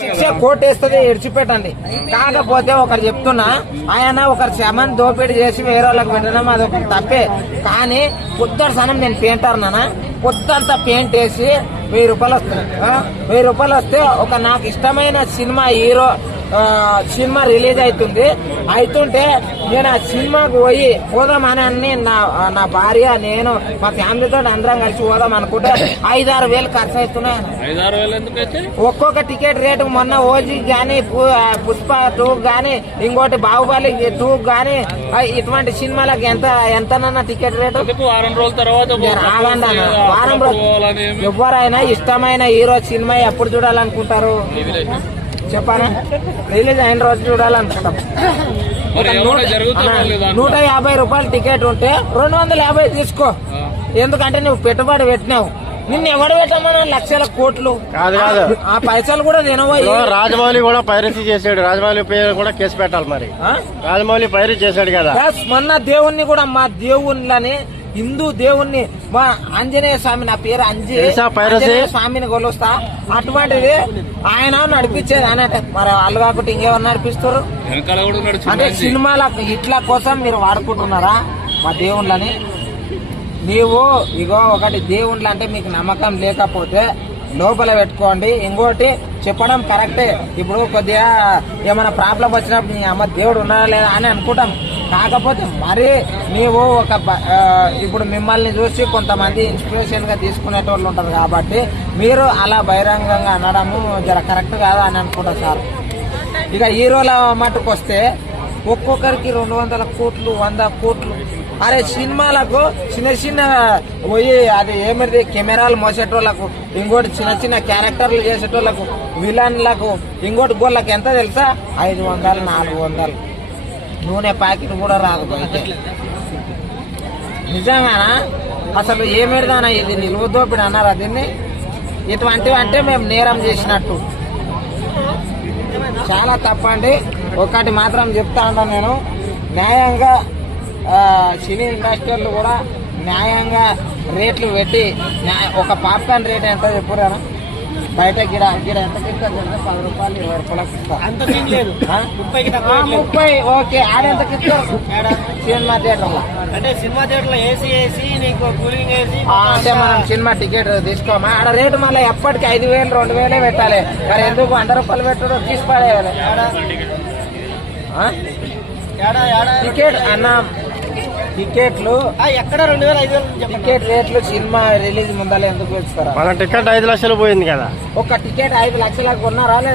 శిక్ష కోటేస్తుంది, ఇడిచిపెట్టండి. కాకపోతే ఒకరు చెప్తున్నా, ఆయన ఒకరు శమన్ దోపిడీ చేసి వేరే వాళ్ళకి పెట్టడం అది ఒక తప్పే. కానీ పొద్దుట సనం నేను పెయింటర్ నానా, పొద్దంతా పెయింట్ వేసి 1000 రూపాయలు వస్తాయి. 1000 రూపాయలు వస్తే ఒక నాకు ఇష్టమైన సినిమా హీరో సినిమా రిలీజ్ అవుతుంటే నేను ఆ సినిమాకు పోయి పోదామని నా భార్య నేను మా ఫ్యామిలీతో అందరం కలిసి పోదాం అనుకుంటే 5-6 వేలు ఖర్చు అవుతున్నాయి. ఒక్కొక్క టికెట్ రేటు మొన్న ఓజీ గానీ, పుష్ప 2 గానీ, ఇంకోటి బాహుబలి 2 గానీ, ఇటువంటి సినిమాలకు ఎంతనన్నా టికెట్ రేటు. వారం రోజుల తర్వాత వారం రోజులు ఎవరైనా ఇష్టమైన హీరో సినిమా ఎప్పుడు చూడాలనుకుంటారు చెప్పానా? రిలీజ్ అయిన రోజు చూడాలనుకుంటాం. 150 రూపాయలు టికెట్ ఉంటే 250 తీసుకో. ఎందుకంటే నువ్వు పెట్టుబడి పెట్టినావు. నిన్ను ఎవడు పెట్టమన్నా లక్షల కోట్లు కాదు. ఆ పైసలు కూడా తినబోయి. రాజమౌళి కూడా పైరసీ చేశాడు. రాజమౌళి పేరు కూడా కేసు పెట్టాలి. మరి రాజమౌళి పైరసీ చేశాడు కదా. మొన్న దేవుణ్ణి కూడా మా దేవుళ్ళని హిందూ దేవుణ్ణి మా ఆంజనేయ స్వామి, నా పేరు ఆంజనేయ స్వామిని కొలుస్తా. అటువంటిది ఆయన నడిపించేది అన్నట్టు. మరి వాళ్ళు కాకుండా ఇంకేమన్నా నడిపిస్తారు అంటే సినిమాలకు ఇట్ల కోసం మీరు వాడుకుంటున్నారా మా దేవుళ్ళని? నీవు ఇగో ఒకటి దేవుళ్ళు అంటే మీకు నమ్మకం లేకపోతే లోపల పెట్టుకోండి. ఇంకోటి చెప్పడం కరెక్టే. ఇప్పుడు కొద్దిగా ఏమైనా ప్రాబ్లం వచ్చినప్పుడు అమ్మ దేవుడు ఉన్నాడా లేదా అని అనుకుంటాం. కాకపోతే మరి నీవు ఇప్పుడు మిమ్మల్ని చూసి కొంతమంది ఇన్స్పిరేషన్ గా తీసుకునేటోళ్ళు ఉంటారు కాబట్టి మీరు అలా బహిరంగంగా అనడము జర కరెక్ట్ కాదా అని అనుకుంటారు సార్. ఇక హీరోల మట్టుకు వస్తే ఒక్కొక్కరికి 200 కోట్లు 100 కోట్లు. అరే సినిమాలకు చిన్న పోయి అది ఏమిటి కెమెరాలు మోసేటోళ్లకు, ఇంకోటి చిన్న క్యారెక్టర్లు చేసేటోళ్లకు, విలన్లకు, ఇంకోటి గోళ్ళకి ఎంత తెలుసా? 500 400. నూనె ప్యాకెట్ కూడా రాదు బయట. నిజంగానా? అసలు ఏమిడదానా ఇది? నిలువ దోపిడి అన్నారా దీన్ని? ఇటువంటివి అంటే మేము నేరం చేసినట్టు. చాలా తప్పండి. ఒకటి మాత్రం చెప్తా ఉన్నాను నేను, న్యాయంగా సినీ ఇండస్ట్రీలు కూడా న్యాయంగా రేట్లు పెట్టి ఒక పాప్కార్న్ రేట్ ఎంత చెప్పురాను బయట గిడ ఎంత ఇస్తారు? 10 రూపాయలు 20 రూపాయలకు ఇస్తారు. 30 ఓకే. ఆడెంతకి ఇస్తారు సినిమా థియేటర్లో? అంటే సినిమా థియేటర్లో ఏసీ నీకు కూలింగ్ ఏసీ అంటే మనం సినిమా టికెట్ తీసుకోమా? ఆడ రేటు మళ్ళీ ఎప్పటికి 5,000 2,000 పెట్టాలి. మరి ఎందుకు 100 రూపాయలు పెట్టడం తీసి పడేయాలి టికెట్ అన్న. టికెట్లు ఎక్కడ 2,000 టికెట్ రేట్లు సినిమా రిలీజ్ ముందర ఎందుకు పెంచుతారా? మన టికెట్ 5 లక్షలు పోయింది కదా. ఒక టికెట్ 5 లక్షలకు కొన్నారా లేదా?